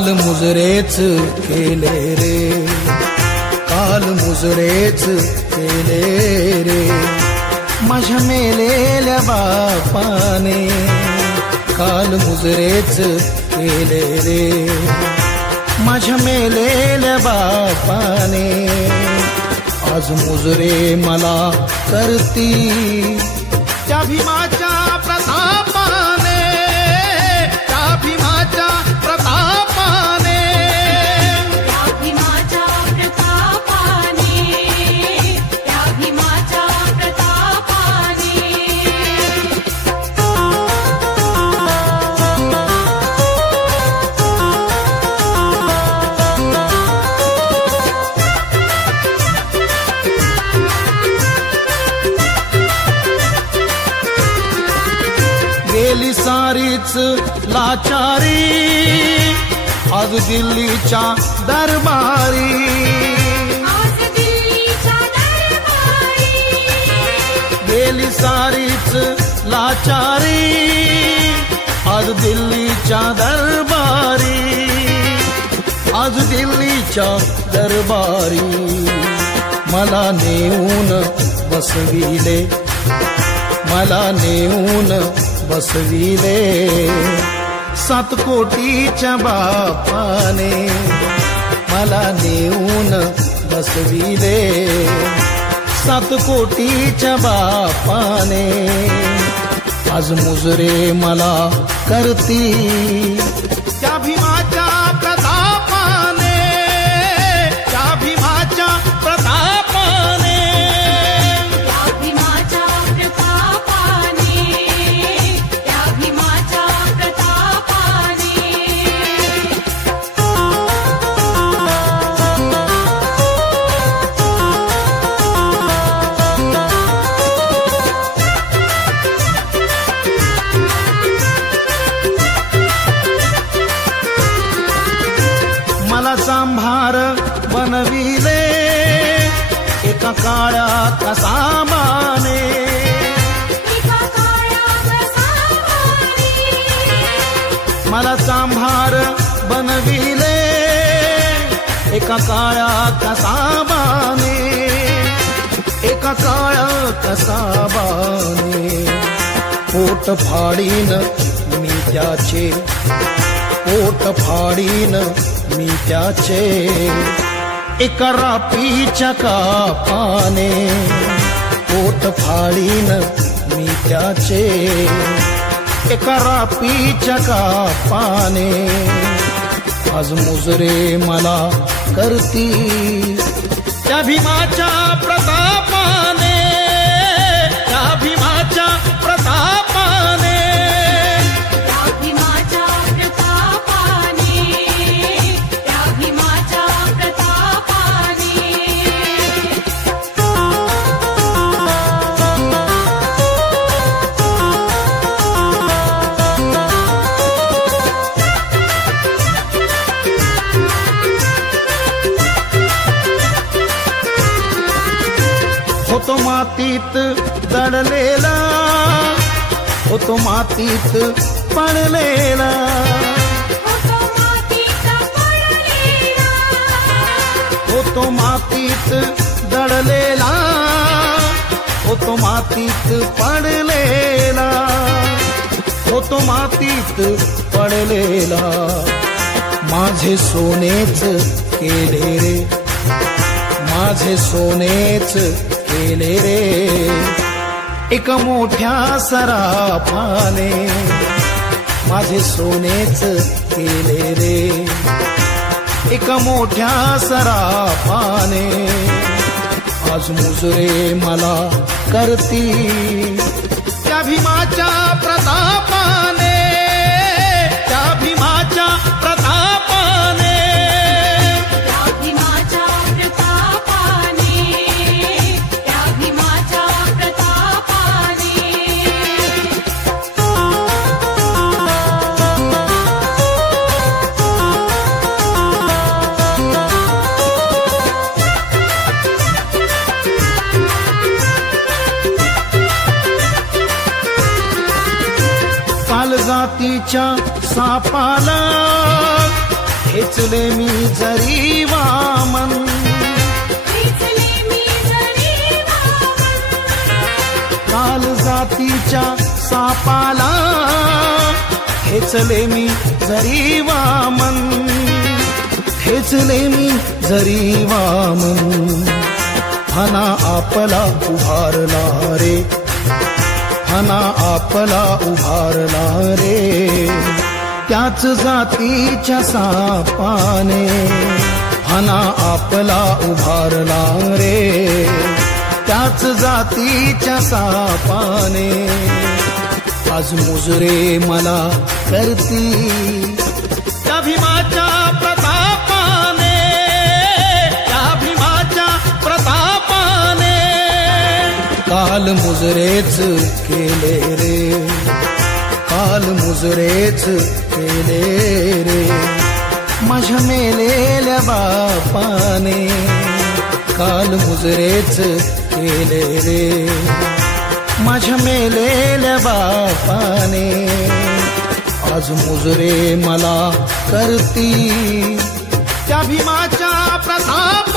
काल मुजरेच केले रे, काल मुजरेच केले रे, माझ्या मेलेल्या बापाने काल मुजरेच केले रे, माझ्या मेलेल्या बापाने आज मुजरे मला करती त्या भीमाच्या प्रतापाने, त्या भीमाच्या प्रतापाने, त्या भीमाच्या प्रतापाने, त्या भीमाच्या प्रतापाने. गेली सारीच लाचारी आज दिल्लीच्या दरबारी, आज दिल्लीच्या दरबारी, गेली सारीच लाचारी आज दिल्लीच्या दरबारी, आज दिल्लीच्या दरबारी मला नेऊन बसविले, मला नेऊन बसविले 7 कोटीच्या बापाने, मला नेऊन बसविले 7 कोटीच्या बापाने आज मुजरे मला करती त्या भीमाच्या प्रतापाने, त्या भीमाच्या प्रतापाने, त्या भीमाच्या प्रतापाने, त्या भीमाच्या प्रतापाने. मला सांभार बनविले एका काळ्या कसाबाने, एका काळ्या कसाबाने, मला सांभार बनविले एका काळ्या कसाबाने, एका काळ्या कसाबाने पोट फाडीन मी त्याचे, पोट फाडीन मी त्याचे एका रापीच्या कापाने, पोट फाडीन मी त्याचे एका रापीच्या कापाने आज मुजरे मला करती त्या भीमाच्या प्रतापाने, त्या भीमाच्या प्रतापाने, त्या भीमाच्या प्रतापाने, त्या भीमाच्या प्रतापाने. होतो मातीत दडलेला, होतो मातीत पडलेला, होतो मातीत पडलेला, होतो मातीत दडलेला, होतो मातीत पडलेला, होतो मातीत पडलेला माझे सोनेच केले रे, माझे सोनेच केले रे एका मोठ्या सराफाने, माझे सोनेच केले रे एका मोठ्या सराफाने आज मुजरे मला करती त्या भीमाच्या प्रतापाने, त्या भीमाच्या प्रतापाने, त्या भीमाच्या प्रतापाने, त्या भीमाच्या प्रतापाने. काल जातीच्या सापाला खेचले मी जरी वामन, खेचले मी जरी वामन, काल जातीच्या सापाला खेचले मी जरी वामन, खेचले मी जरी वामन. फणा आपला उभारला रे, फणा आपला उभारला रे, त्याच जातीच्या सापाने. फणा आपला उभारला रे, त्याच जातीच्या सापाने. आज मुजरे मला करती त्या भीमाच्या प्रतापाने, त्या भीमाच्या प्रतापाने. काल मुजरेच केले रे, काल मुजरेच केले रे, माझ्या मेलेल्या बापाने. काल मुजरेच केले रे, माझ्या मेलेल्या बापाने. आज मुजरे मला करती त्या भीमाच्या प्रताप